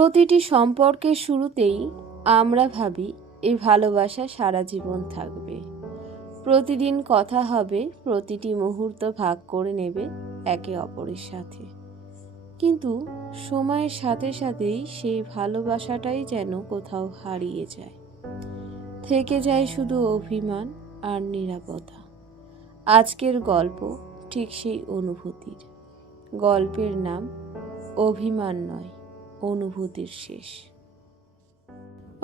প্রতিটি সম্পর্কের শুরুতেই আমরা ভাবি, এই ভালোবাসা সারা জীবন থাকবে। প্রতিদিন কথা হবে, প্রতিটি মুহূর্ত ভাগ করে নেবে একে অপরের সাথে। কিন্তু সময়ের সাথে সাথেই সেই ভালোবাসাটাই যেন কোথাও হারিয়ে যায়। থেকে যায় শুধু অভিমান আর নিরাপত্তা। আজকের গল্প ঠিক সেই অনুভূতির। গল্পের নাম, অভিমান নয়। অনুভূতির শেষ।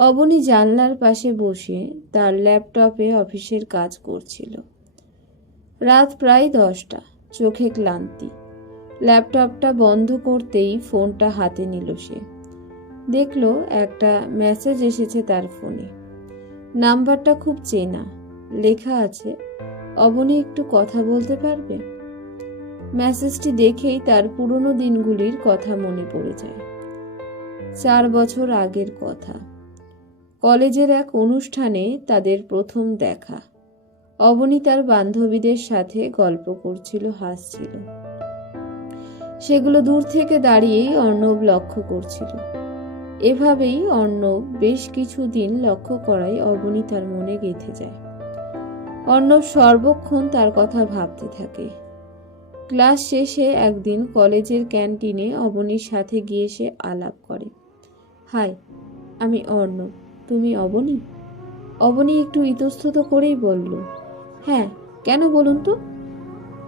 অবনী জানলার পাশে বসে তার ল্যাপটপে অফিসের কাজ করছিল। রাত প্রায় দশটা, চোখে ক্লান্তি। ল্যাপটপটা বন্ধ করতেই ফোনটা হাতে নিল সে। দেখল একটা মেসেজ এসেছে তার ফোনে। নাম্বারটা খুব চেনা, লেখা আছে, অবনী একটু কথা বলতে পারবে? মেসেজটি দেখেই তার পুরনো দিনগুলির কথা মনে পড়ে যায়। চার বছর আগের কথা। কলেজের এক অনুষ্ঠানে তাদের প্রথম দেখা। অবনী তার বান্ধবীদের সাথে গল্প করছিল, হাসছিল। সেগুলো দূর থেকে দাঁড়িয়েই অর্ণব লক্ষ্য করছিল। এভাবেই অর্ণব বেশ কিছুদিন লক্ষ্য করায় অবনী তার মনে গেঁথে যায়। অর্ণব সর্বক্ষণ তার কথা ভাবতে থাকে। ক্লাস শেষে একদিন কলেজের ক্যান্টিনে অবনীর সাথে গিয়ে সে আলাপ করে। হাই আমি অর্ণব, তুমি অবনী? অবনী একটু ইতস্তত করেই বলল হ্যাঁ কেন বলুন তো?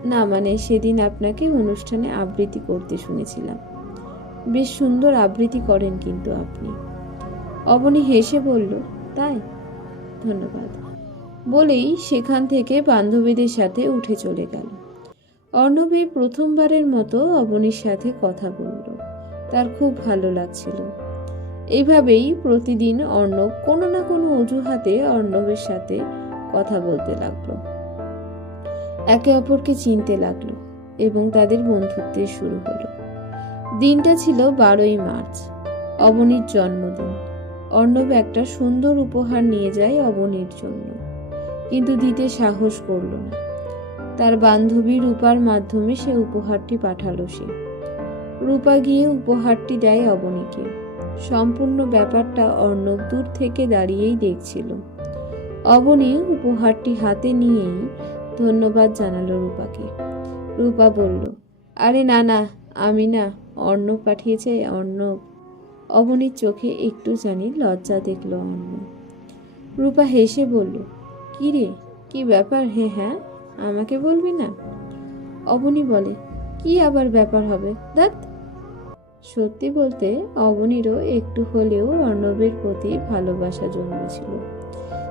না মানে সেদিন আপনাকে অনুষ্ঠানে আবৃত্তি করতে শুনেছিলাম। বেশ সুন্দর আবৃত্তি করেন কিন্তু আপনি। অবনী হেসে বলল, তাই? ধন্যবাদ। বলেই সেখান থেকে বান্ধবীদের সাথে উঠে চলে গেল। অর্ণবে প্রথমবারের মতো অবনীর সাথে কথা বলল। তার খুব ভালো লাগছিল। এইভাবেই প্রতিদিন অর্ণব কোনো না কোনো অজুহাতে অর্ণবের সাথে কথা বলতে লাগল। একে অপরকে চিনতে লাগল এবং তাদের বন্ধুত্বের শুরু হলো। দিনটা ছিল বারোই মার্চ, অবনীর জন্মদিন। অর্ণব একটা সুন্দর উপহার নিয়ে যায় অবনীর জন্য, কিন্তু দিতে সাহস করল না। তার বান্ধবী রূপার মাধ্যমে সে উপহারটি পাঠালো সে। রূপা গিয়ে উপহারটি দেয় অবনীকে। সম্পূর্ণ ব্যাপারটা অর্ণব দূর থেকে দাঁড়িয়েই দেখছিল। অবনী উপহারটি হাতে নিয়েই ধন্যবাদ জানালো রূপাকে। রূপা বলল, আরে না না, আমি না, অর্ণব পাঠিয়েছে অর্ণব। অবনীর চোখে একটু জানি লজ্জা দেখল অর্ণব। রূপা হেসে বলল, কি রে, কি ব্যাপার? হে হ্যাঁ আমাকে বলবি না? অবনী বলে, কি আবার ব্যাপার হবে? দাঁত সত্যি বলতে অবনীরও একটু হলেও অর্ণবের প্রতি ভালোবাসা জন্মেছিল।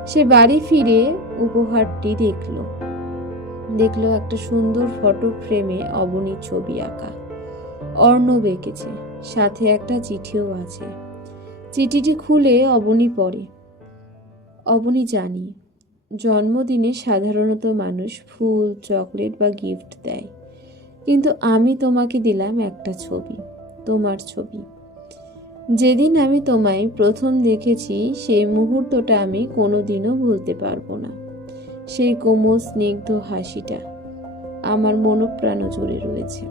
সে বাড়ি ফিরে উপহারটি দেখল। দেখল একটা সুন্দর ফটো ফ্রেমে অবনীর ছবি আঁকা। অর্ণব এঁকেছে, সাথে একটা চিঠিও আছে। চিঠিটি খুলে অবনী পড়ে। অবনী জানি, জন্মদিনে সাধারণত মানুষ ফুল, চকলেট বা গিফট দেয়। কিন্তু আমি তোমাকে দিলাম একটা ছবি। তোমার ছবি। যেদিন আমি তোমায় প্রথম দেখেছি, সেই মুহূর্তটা আমি কোনোদিনও ভুলতে পারব না। সেই কোমল, স্নিগ্ধ হাসিটা আমার মনপ্রাণ জুড়ে রয়েছে।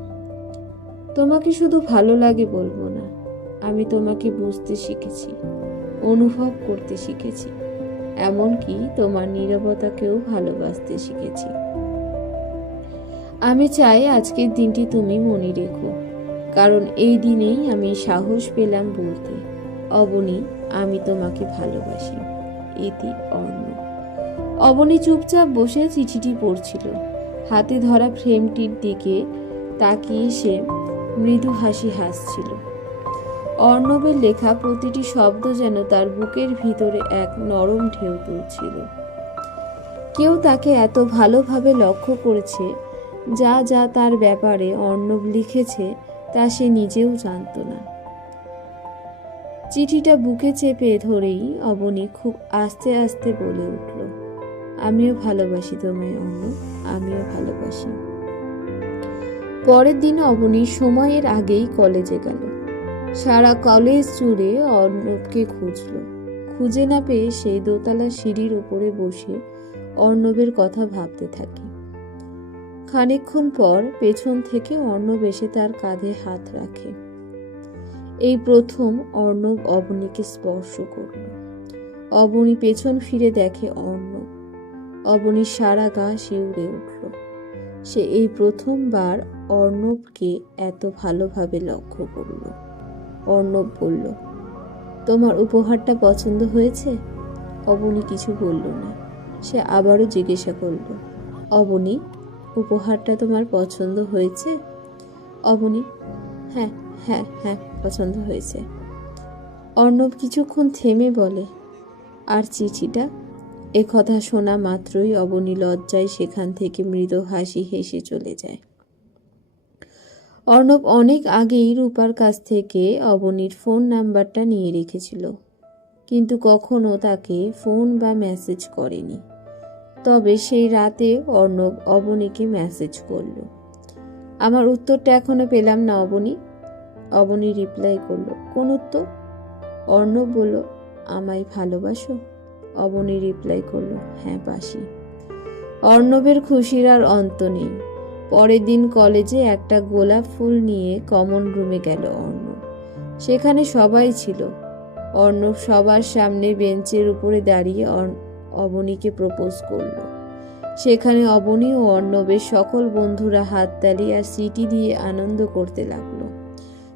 তোমাকে শুধু ভালো লাগে বলব না, আমি তোমাকে বুঝতে শিখেছি, অনুভব করতে শিখেছি, এমনকি তোমার নীরবতাকেও ভালোবাসতে শিখেছি। আমি চাই আজকের দিনটি তুমি মনে রেখো। কারণ এই দিনেই আমি সাহস পেলাম বলতে, অবনী, আমি তোমাকে ভালোবাসি। ইতি অর্ণ অবনী চুপচাপ বসে চিঠিটি পড়ছিল। হাতে ধরা ফ্রেমটির দিকে তাকিয়ে সে মৃদু হাসি হাসছিল। অর্ণবের লেখা প্রতিটি শব্দ যেন তার বুকের ভিতরে এক নরম ঢেউ তুলছিল। কেউ তাকে এত ভালোভাবে লক্ষ্য করেছে, যা যা তার ব্যাপারে অর্ণব লিখেছে তা সে নিজেও জানত না। চিঠিটা বুকে চেপে ধরেই অবনী খুব আস্তে আস্তে বলে উঠল, আমিও ভালোবাসি তোমায় অর্ণব আমিও ভালোবাসি। পরের দিন অবনী সময়ের আগেই কলেজে গেল। সারা কলেজ জুড়ে অর্ণবকে খুঁজল। খুঁজে না পেয়ে সে দোতলা সিঁড়ির উপরে বসে অর্ণবের কথা ভাবতে থাকে। খানিকক্ষণ পর পেছন থেকে অর্ণব এসে তার কাঁধে হাত রাখে। এই প্রথম অর্ণব অবনীকে স্পর্শ করল। অবনী পেছন ফিরে দেখে অর্ণব। অবনীর সারা গা শিউরে উঠল। সে এই প্রথমবার অর্ণবকে এত ভালোভাবে লক্ষ্য করল। অর্ণব বলল, তোমার উপহারটা পছন্দ হয়েছে? অবনী কিছু বলল না। সে আবারও জিজ্ঞাসা করল, অবনী উপহারটা তোমার পছন্দ হয়েছে? অবনী হ্যাঁ হ্যাঁ হ্যাঁ পছন্দ হয়েছে। অর্ণব কিছুক্ষণ থেমে বলে, আর চিঠিটা? এ কথা শোনা মাত্রই অবনী লজ্জায় সেখান থেকে মৃদু হাসি হেসে চলে যায়। অর্ণব অনেক আগেই রূপার কাছ থেকে অবনীর ফোন নাম্বারটা নিয়ে রেখেছিল, কিন্তু কখনো তাকে ফোন বা মেসেজ করেনি। তবে সেই রাতে অর্ণব অবনীকে মেসেজ করল। আমার উত্তরটা এখনও পেলাম না, অবনী। অবনী রিপ্লাই করল, কোন উত্তর? অর্ণব বলল, আমায় ভালোবাসো? অবনী রিপ্লাই করল হ্যাঁ বাসি। অর্ণবের খুশির আর অন্ত নেই। পরের দিন কলেজে একটা গোলাপ ফুল নিয়ে কমন রুমে গেল অর্ণব। সেখানে সবাই ছিল। অর্ণব সবার সামনে বেঞ্চের উপরে দাঁড়িয়ে অবনীকে প্রপোজ করল। সেখানে অবনী ও অর্ণবের সকল বন্ধুরা হাততালি আর সিটি দিয়ে আনন্দ করতে লাগল।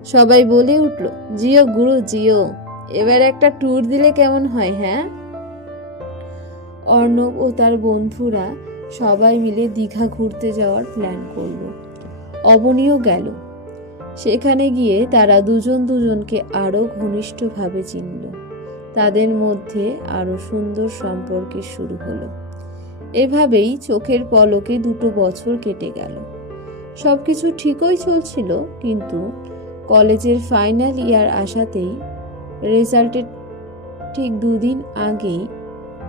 সবাই বলে উঠল, জিও গুরু, জিও, এবার একটা ট্যুর দিলে কেমন হয় হ্যাঁ? অর্ণব ও তার বন্ধুরা সবাই মিলে দীঘা ঘুরতে যাওয়ার প্ল্যান করল। অবনীও গেল। সেখানে গিয়ে তারা দুজন দুজনকে আরও ঘনিষ্ঠভাবে চিনল। তাদের মধ্যে আরও সুন্দর সম্পর্কের শুরু হলো। এভাবেই চোখের পলকে দুটো বছর কেটে গেল। সব কিছু ঠিকই চলছিল, কিন্তু কলেজের ফাইনাল ইয়ার আসাতেই রেজাল্টের ঠিক দুদিন আগেই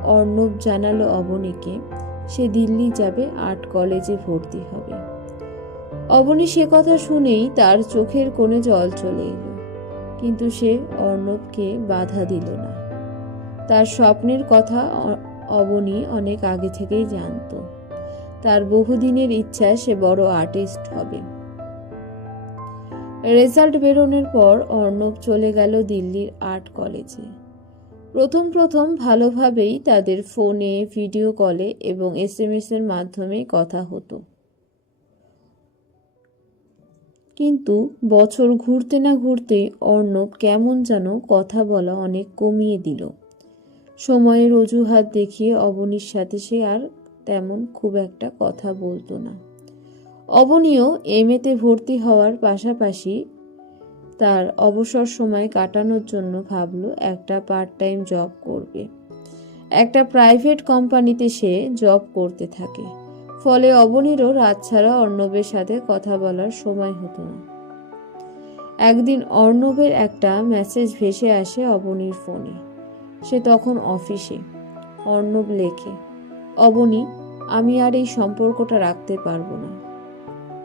অর্ণব জানালো অবনীকে, সে দিল্লি যাবে, আর্ট কলেজে ভর্তি হবে। অবনী সে কথা শুনেই তার চোখের কোণে জল চলে এলো। কিন্তু সে অর্ণবকে বাধা দিল না। তার স্বপ্নের কথা অবনী অনেক আগে থেকেই জানতো। তার বহুদিনের ইচ্ছা সে বড় আর্টিস্ট হবে। রেজাল্ট বেরোনোর পর অর্ণব চলে গেল দিল্লির আর্ট কলেজে। প্রথম প্রথম ভালোভাবেই তাদের ফোনে, ভিডিও কলে এবং এস এর মাধ্যমে কথা হতো। কিন্তু বছর ঘুরতে না ঘুরতেই অর্ণব কেমন যেন কথা বলা অনেক কমিয়ে দিল। সময়ের অজুহাত দেখিয়ে অবনীর সাথে সে আর তেমন খুব একটা কথা বলতো না। অবনীও এমএতে ভর্তি হওয়ার পাশাপাশি তার অবসর সময় কাটানোর জন্য ভাবল একটা পার্ট টাইম জব করবে। একটা প্রাইভেট কোম্পানিতে সে জব করতে থাকে। ফলে অবনীরও রাত ছাড়া অর্ণবের সাথে কথা বলার সময় হতো না। একদিন অর্ণবের একটা মেসেজ ভেসে আসে অবনীর ফোনে। সে তখন অফিসে। অর্ণব লেখে, অবনী, আমি আর এই সম্পর্কটা রাখতে পারব না।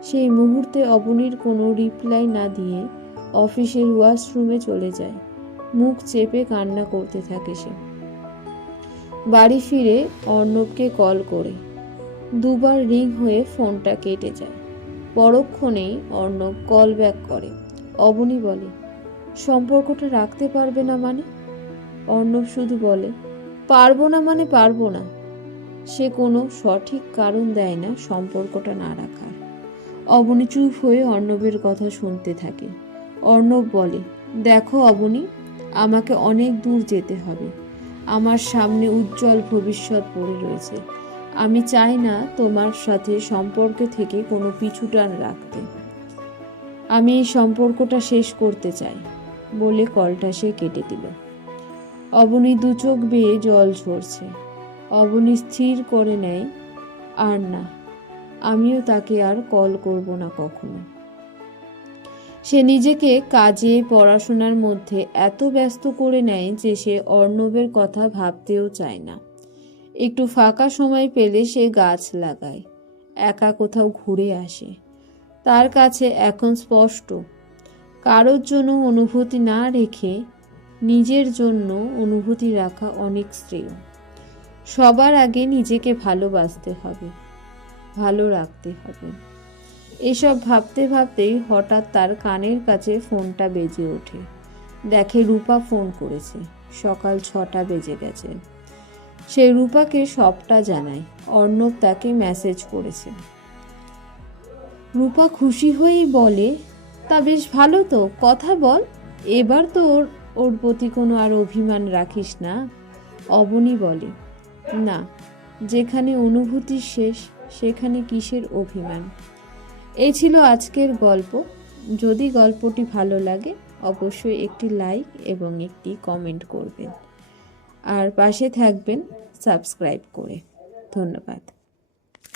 সেই মুহূর্তে অবনীর কোনো রিপ্লাই না দিয়ে অফিসের ওয়াশরুমে চলে যায়। মুখ চেপে কান্না করতে থাকে সে। বাড়ি ফিরে অর্ণবকে কল করে। দুবার রিং হয়ে ফোনটা কেটে যায়। পরক্ষণেই অর্ণব কল ব্যাক করে। অবনী বলে, সম্পর্কটা রাখতে পারবে না মানে? অর্ণব শুধু বলে, পারব না মানে পারব না। সে কোনো সঠিক কারণ দেয় না সম্পর্কটা না রাখার। অবনী চুপ হয়ে অর্ণবের কথা শুনতে থাকে। অর্ণব বলে, দেখো অবনী, আমাকে অনেক দূর যেতে হবে। আমার সামনে উজ্জ্বল ভবিষ্যৎ পড়ে রয়েছে। আমি চাই না তোমার সাথে সম্পর্কে থেকে কোনো পিছুটান রাখতে। আমি এই সম্পর্কটা শেষ করতে চাই বলে কলটা সে কেটে দিল। অবনী দু চোখ বেয়ে জল ঝরছে। অবনী স্থির করে নেয়, আর না, আমিও তাকে আর কল করব না কখনো। সে নিজেকে কাজে, পড়াশোনার মধ্যে এত ব্যস্ত করে নেয় যে সে অর্ণবের কথা ভাবতেও চায় না। একটু ফাঁকা সময় পেলে সে গাছ লাগায়, একা কোথাও ঘুরে আসে। তার কাছে এখন স্পষ্ট, কারোর জন্য অনুভূতি না রেখে নিজের জন্য অনুভূতি রাখা অনেক শ্রেয়। সবার আগে নিজেকে ভালোবাসতে হবে, ভালো রাখতে হবে। এসব ভাবতে ভাবতেই হঠাৎ তার কানের কাছে ফোনটা বেজে ওঠে। দেখে রূপা ফোন করেছে, সকাল ছটা বেজে গেছে। সে রূপাকে সবটা জানায়। অর্ণব তাকে মেসেজ করেছে। রূপা খুশি হয়েই বলে, তা বেশ ভালো তো, কথা বল। এবার তো ওর ওর প্রতি কোনো আর অভিমান রাখিস না। অবনী বলে, না, যেখানে অনুভূতি শেষ, সেখানে কিসের অভিমান? এই ছিল আজকের গল্প। যদি গল্পটি ভালো লাগে, অবশ্যই একটি লাইক এবং একটি কমেন্ট করবেন। আর পাশে থাকবেন সাবস্ক্রাইব করে। ধন্যবাদ।